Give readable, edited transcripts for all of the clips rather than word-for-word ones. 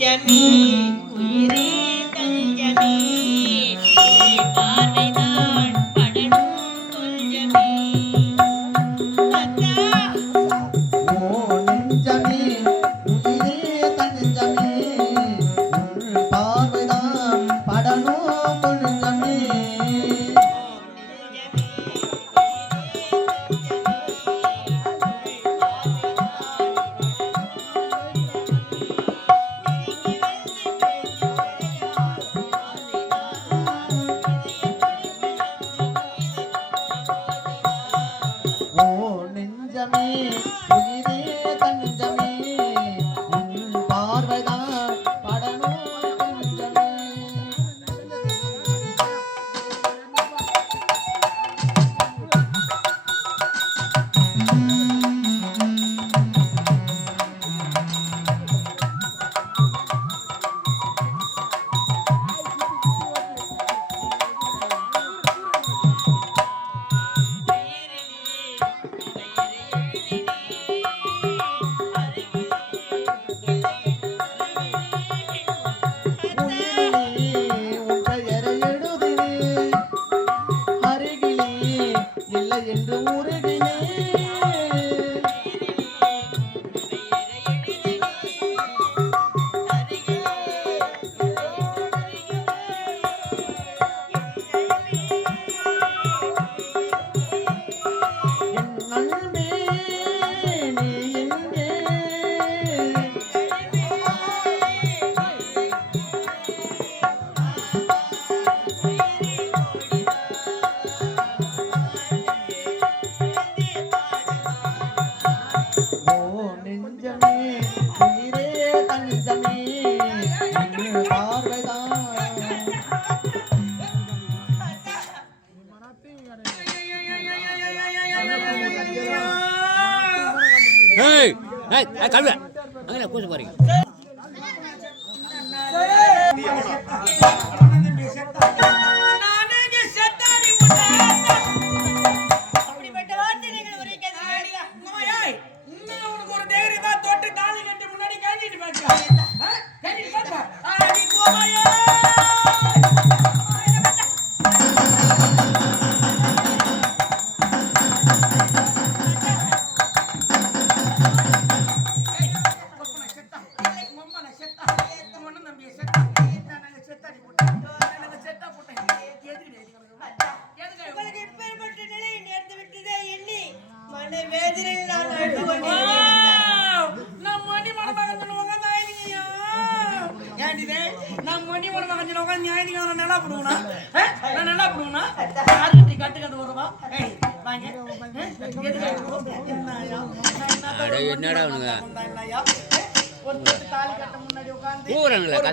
நெஞ்சமே உயிரே தஞ்சமே பார்வைதான் படணும் கொஞ்சமே கல்வி அங்கே கூச்சு போறீங்க என்னடா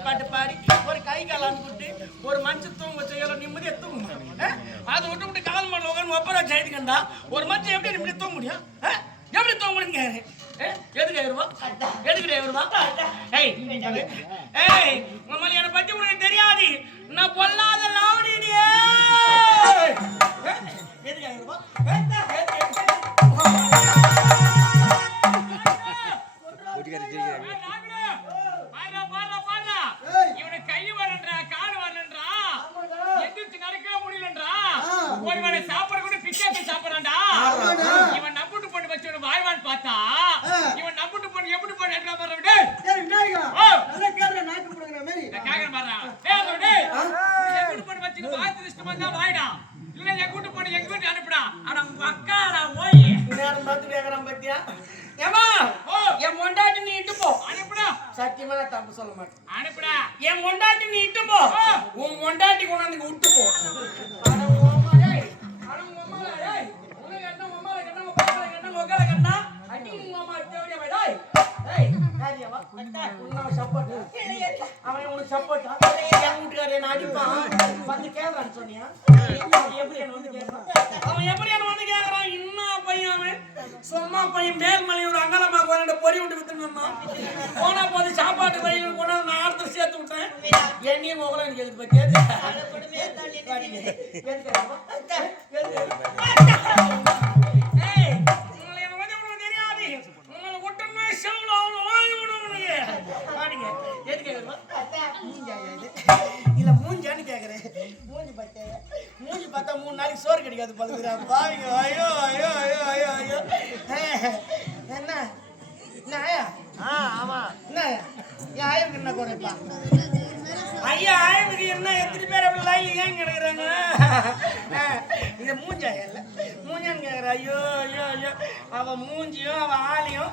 பாட்டு பாடி ஒரு கை காலம் குட்டி ஒரு மனுஷன் தூங்க செய்யல நிம்மதியா தூங்க அதை விட்டு விட்டு கால் மணி உட்காந்து ஒப்பரா செய்து கண்டா ஒரு மனுஷன் எப்படி நிம்மதியா தூங்க முடியும் எப்படி தூங்க முடியுங்க எதுக்கு வருவா எதுக்கு வருவா ஏய் உங்களை பத்தி உனக்கு தெரியாது நான் பொல்லாத லாவடியே எதுக்கு வருவா இவனுக்கு கை வரன்றா காடு வரன்றா எந்திரிச்சு நடக்கவே முடியலன்றா ஒருவனை சாப்பிட கூட பிச்சை சாப்பிடறான்டா இவன் நம்புட்டு பொண்ணு வச்சு வாய்வான்னு பார்த்தா இவன் நம்புட்டு பொண்ணு எப்படி பொண்ணு எடுக்க போற விடு கேக்குற பாரு எப்படி பொண்ணு வச்சு பார்த்து இஷ்டமா தான் வாய்டா இல்ல என் கூட்டு பொண்ணு எங்க வீட்டு அனுப்பிடா ஆனா உங்க அக்கா நான் ஓய் நேரம் பார்த்து கேக்குறான் பத்தியா ஏமா என் மொண்டாட்டி நீ இட்டு போ அனுப்புடா சத்தியமா நான் தப்பு சொல்ல மாட்டேன் அனுப்புடா என் மொண்டாட்டி நீ இட்டு போ உன் மொண்டாட்டி கொண்டாந்து விட்டு போ அட ஓமா டேய் அட ஓமா டேய் உனக்கு என்ன ஓமா கண்ணா உட்கார கண்ணா உட்கார கண்ணா அடி ஓமா தேவடியா டேய் டேய் காரியவா அக்கா உன்ன சப்போர்ட் அவன் உனக்கு சப்போர்ட் என் வீட்டுக்காரே நான் அடிப்பான் வந்து கேக்குறான்னு சொன்னியா எப்படி என்ன வந்து கேக்குறான் அவன் எப்படி என்ன வந்து கேக்குறான் இன்னும் பையன் அவன் சும்மா பையன் மேல்மலையூர் அங்கலமா போன பொறி விட்டு வித்துன்னு போனா போது சாப்பாட்டு வயலுக்கு போனா நான் ஆர்டர் சேர்த்து விட்டேன் என்னையும் உங்களை எனக்கு எதுக்கு பத்தி உங்களை என்ன தெரியாது உங்களை விட்டோம்னா செவ்வளோ வாங்கி விடுவோம் எது கேக்குறா மூஞ்சா இது இல்ல மூஞ்சான்னு கேக்குறேன் மூஞ்சி பார்த்தேன் மூஞ்சி பார்த்தா 3 நாளைக்கு சோறு கிடைக்காது பழுதுரா பாருங்க ஐயோ ஐயோ ஐயோ ஐயோ ஐயோ என்ன என்ன ஆயா ஆமா என்ன என் ஆயுக்கு என்ன குறைப்பா ஐயா ஆயுக்கு என்ன எத்தனை பேர் அப்படி லைன்ல ஏன் கிடக்குறாங்க இந்த மூஞ்சா இல்ல மூஞ்சான்னு கேக்குற ஐயோ ஐயோ ஐயோ அவ மூஞ்சியும் அவ ஆளையும்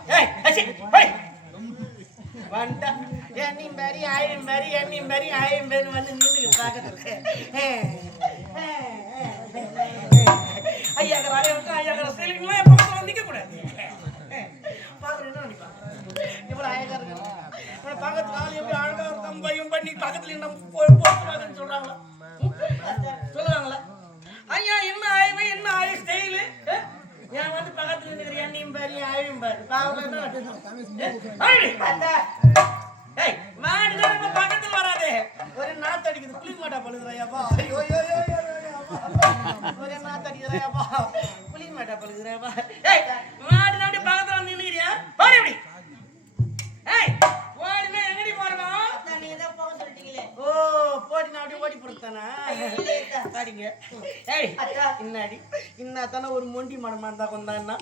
வந்துட்டா என்னையும் பாரி ஆயும் பாரி என்னையும் பாரி ஆயும் பாரி வந்து நின்னுக்கு பாக்கத்துல ஐயா ஐயா ஸ்டைலிங்லாம் எப்ப பக்கத்துல நிக்க கூடாது பாக்குறேன் என்ன நினைப்பா இவ்வளவு அழகா இருக்கு பக்கத்துல ஆள் எப்படி அழகா இருக்கும் பையும் பண்ணி பக்கத்துல நம்ம போறாங்கன்னு சொல்றாங்களா சொல்லுவாங்களா ஐயா என்ன ஆயுமே என்ன ஆயு ஸ்டைலு ஏன் வந்து பக்கத்துல இருக்கிற எண்ணையும் பாரு ஆயும் பாரு பக்கத்துல வராதே ஒரு நாத்து அடிக்குது புளி மாட்டா பழுதுறாயாப்பா ஒரே நாத்து அடிக்கிறாயாப்பா புளி மாட்டா பழுதுறாயாப்பா மாடு அப்படி பக்கத்துல வந்து நின்னுக்கிறியா பாரு எப்படி ஓடினா எங்கடி போறமா நீங்க தான் போக சொல்லிட்டீங்களே ஓ போடி நான் அப்படியே ஓடி போறதானா பாடிங்க இன்னாடி இன்னாத்தானே ஒரு மொண்டி மனமா இருந்தா கொண்டான்னா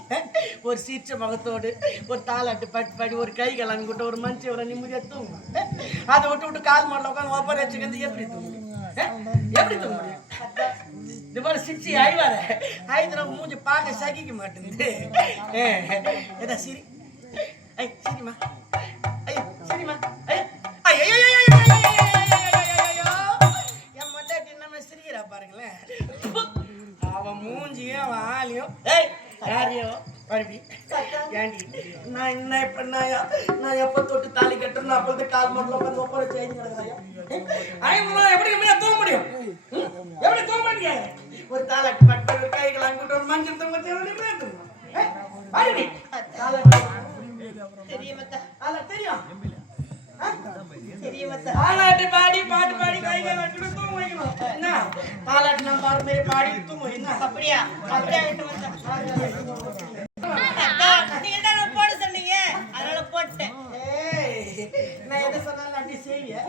ஒரு சீச்ச முகத்தோடு ஒரு தாளாட்டு பட்டு பாடி ஒரு கை கலங்க விட்டு ஒரு மனுஷன் ஒரு நிம்மதியா தூங்கும் அதை விட்டு கால் மாடல உட்காந்து ஒப்பரை வச்சுக்கிறது எப்படி தூங்கும் எப்படி தூங்க முடியும் இந்த மாதிரி சிரிச்சு ஆய்வார ஆயுதம் மூஞ்சி பார்க்க சகிக்க மாட்டேங்குது ஏதா சிரி ஐ சரிம்மா ஐயோ சரிம்மா ஐயோ என் மொட்டாட்டி நம்ம சிரிக்கிறா பாருங்களேன் அவன் மூஞ்சியும் அவன் ஆளையும் யாரையோ மறுபடி ஏண்டி நான் என்ன இப்ப நான் எப்ப தொட்டு தாலி கட்டுறேன் நான் அப்போ கால் மட்டும் உட்காந்து ஒப்பரை செய்து கிடக்குறாயா எப்படி தூங்க முடியும் எப்படி தூங்க முடியாது ஒரு தாலாட்டு பட்டு ஒரு கைகள் அங்கிட்ட ஒரு மஞ்சள் தூங்க பாலாட்டு பாடி பாட்டு பாடி கைகள் வச்சுட்டு தூங்க வைக்கணும் என்ன பாலாட்டு நம்ம பாரு மாதிரி பாடி தூங்க என்ன அப்படியா அப்படியா நீங்க தான் போட சொன்னீங்க அதனால போட்டேன் நான் எதை சொன்னாலும் அப்படி செய்வேன்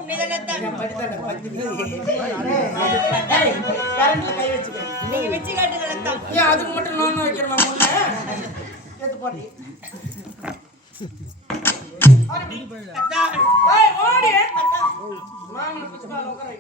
கரண்ட்ல கை வச்சுக்கிறேன் நீங்க வச்சு காட்டுங்க அதுக்கு மட்டும் நோன் வைக்கிறமா முன்ன எடுத்து போடி ஓடி மாமன் பிச்சு பால் உட்காரை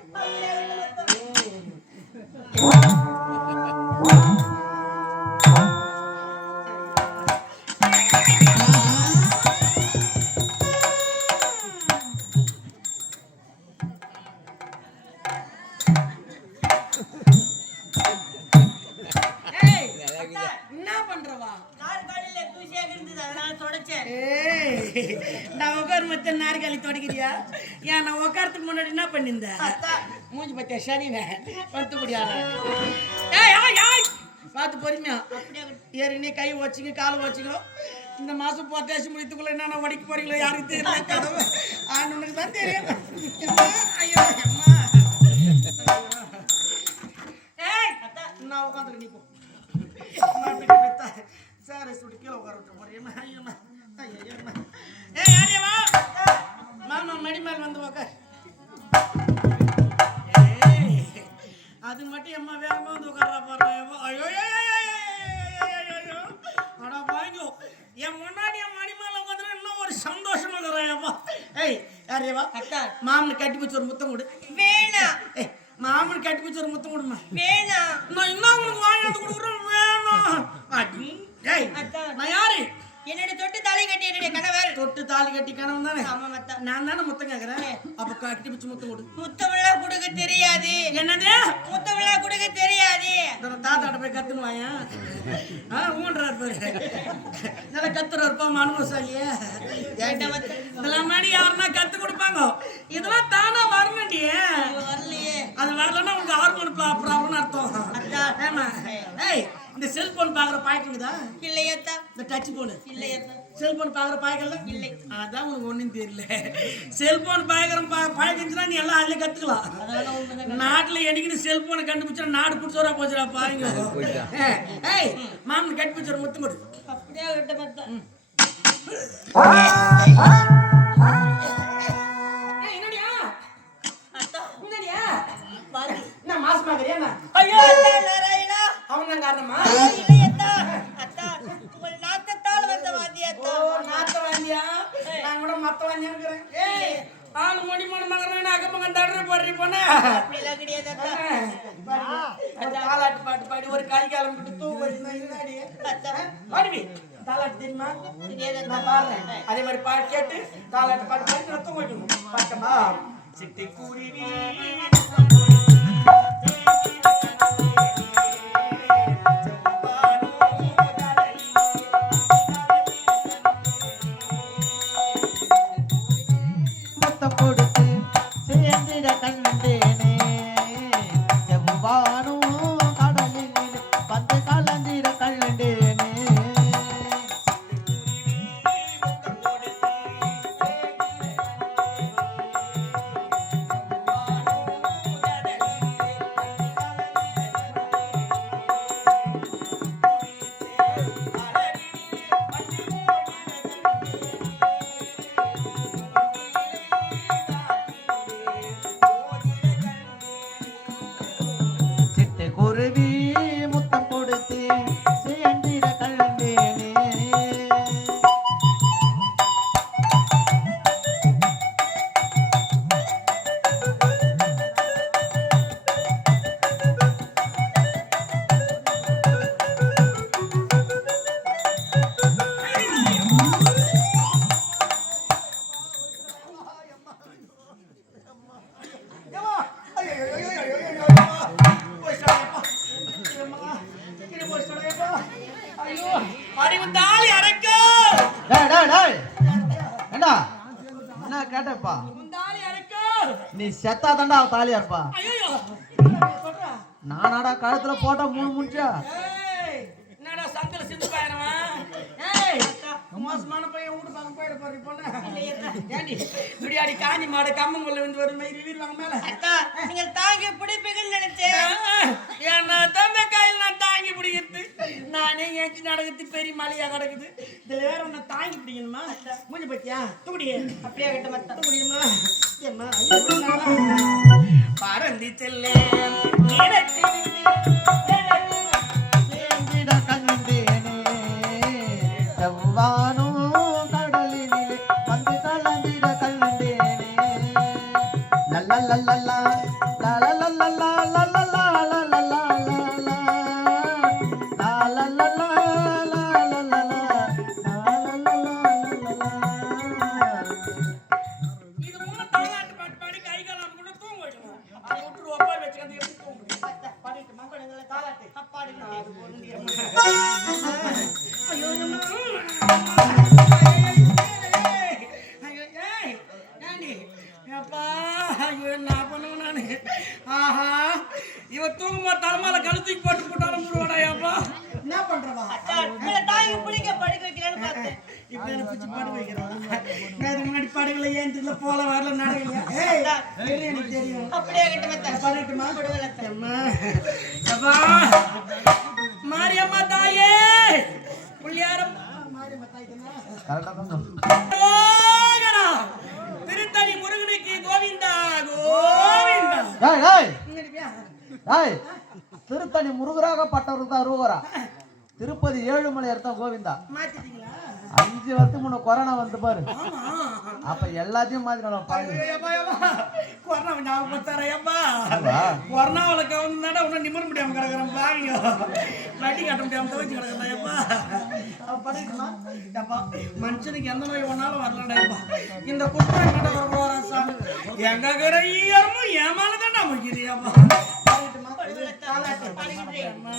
நான் உட்கார மத்த நாற்காலி தொடக்கிறியா ஏன் நான் உட்காரத்துக்கு முன்னாடி என்ன பண்ணிருந்தேன் மூஞ்சி பத்தியா சனின வந்து முடியாது பார்த்து பொறுமையா ஏறினே கை வச்சுங்க காலை வச்சுக்கோ இந்த மாசம் போட்டாச்சு முடித்துக்குள்ள என்னென்ன உடைக்க போறீங்களோ யாருக்கு தெரியல கடவுள் ஆண்டவனுக்கு தான் தெரியும் ஐயோ நான் உட்காந்துருக்கு நீ போ சார் சுட்டு கீழே உட்கார விட்டு போறேன் ஐயம்மா ஐயம்மா மாமா மடி மேல் வந்து உக்கார் அது மட்டும் அம்மா வேகமா வந்து உட்கார்றா பாருங்க ஐயோ அடா பாய்ங்கோ என் முன்னாடி என் மடி மேல உட்காந்துனா இன்னும் ஒரு சந்தோஷமா இருக்கிறாயப்பா யாரையவா மாமனு கட்டி வச்சு ஒரு முத்தம் கொடு வேணாம் மாமனு கட்டி வச்சு ஒரு முத்தம் கொடுமா வேணாம் நான் இன்னும் உனக்கு வாங்கி வந்து கொடுக்குறேன் வேணாம் நான் யாரு என்னோட தொட்டு தாலி கட்டி என்னுடைய கணவர் தொட்டு தாலி கட்டி கணவன் தானே ஆமா மத்தா நான் தானே முத்தம் கேக்குறேன் அப்ப கட்டி பிடிச்சு முத்தம் கொடு முத்தவிழா கொடுக்க தெரியாது என்னது முத்தவிழா கொடுக்க தெரியாது தாத்தாட்ட போய் கத்துன்னு வாயா ஊன்றாரு பாரு நல்லா கத்துறாருப்பா அனுபவசாலியே இதெல்லாம் மாதிரி யாருன்னா கத்து கொடுப்பாங்க இதெல்லாம் தானா வரணுண்டியே வரலையே அது வரலன்னா உங்க ஹார்மோன் ப்ராப்ளம்னு அர்த்தம் ஏமா இந்த செல்போன் பாக்குற பாய்க்குதா இல்லையா இந்த டச் போன் இல்லையா செல்போன் பாக்குற பாய்க்கல இல்லை அதான் உனக்கு ஒண்ணும் தெரியல செல்போன் பாய்க்குச்சுன்னா நீ எல்லாம் அதுல கத்துக்கலாம் நாட்டுல என்னைக்கு செல்போனை கண்டுபிடிச்சா நாடு பிடிச்சவரா போச்சுடா பாருங்க மாமன் கட்டி பிடிச்ச முத்து கொடு அப்படியே விட்ட ஆளு மணிமான மகன் அக்கம்பங்க தடவை போடுறீ பொண்ணு தாலாட்டு பாட்டு பாடி ஒரு கை காலம் விட்டு தூங்குறீங்க பாடுவி தாலாட்டு தெரியுமா நான் பாடுறேன் அதே மாதிரி பாட்டு கேட்டு தாலாட்டு பாட்டு பாடி நான் தூங்கிட்டு பாட்டமா சிட்டி குருவி என்ன கேட்டப்பா நீ செத்தா தாண்டா அவ தாலியா இருப்பா நானாடா கழுத்துல போட்டா 3 முடிச்சா என்னடா சந்தல சிந்து பாயறவா மோசமான பையன் ஊடு பாக்க போயிட போறீ பொண்ணு ஏண்டி இப்படியாடி காஞ்சி மாடு கம்மங்குள்ள வந்து ஒரு மாதிரி வீடுவாங்க மேல அக்கா நீங்க தாங்கி பிடிப்பீங்கன்னு நினைச்சேன் ஏன்னா தந்த கையில் நான் தாங்கி பிடிக்கிறது நானே ஏஞ்சி நடக்குது பெரிய மலையா கிடக்குது இதுல வேற ஒண்ணு தாங்கி பிடிக்கணுமா மூஞ்சி பத்தியா தூக்குடி அப்படியே கிட்ட மத்த தூக்குடிமா ஏம்மா பறந்தி செல்லே மாரியம்மா தாயே திருத்தணி முருகனுக்கு கோவிந்தா கோவிந்தா திருத்தணி முருகராக பட்டவர் தான் ரூகரா திருப்பதி ஏழுமலை அர்த்தம் கோவிந்தா 5 வருஷத்துக்கு முன்ன கொரோனா வந்து பாரு அப்ப எல்லாத்தையும் மாத்திரம் கொரோனா ஞாபகப்படுத்தாரையப்பா கொரோனாவில கவுந்தாடா உன்ன நிமிர முடியாம கிடக்குறேன் பாவியோ நட்டி கட்ட முடியாம துவைச்சு கிடக்குறாயப்பா படிக்கணுமா மனுஷனுக்கு எந்த நோய் ஒன்னாலும் வரலடாப்பா இந்த குற்றம் கிட்ட வர போறா சாமி எங்க ஈரமும் ஏமாலதான் நமக்கு இது படிக்கட்டுமா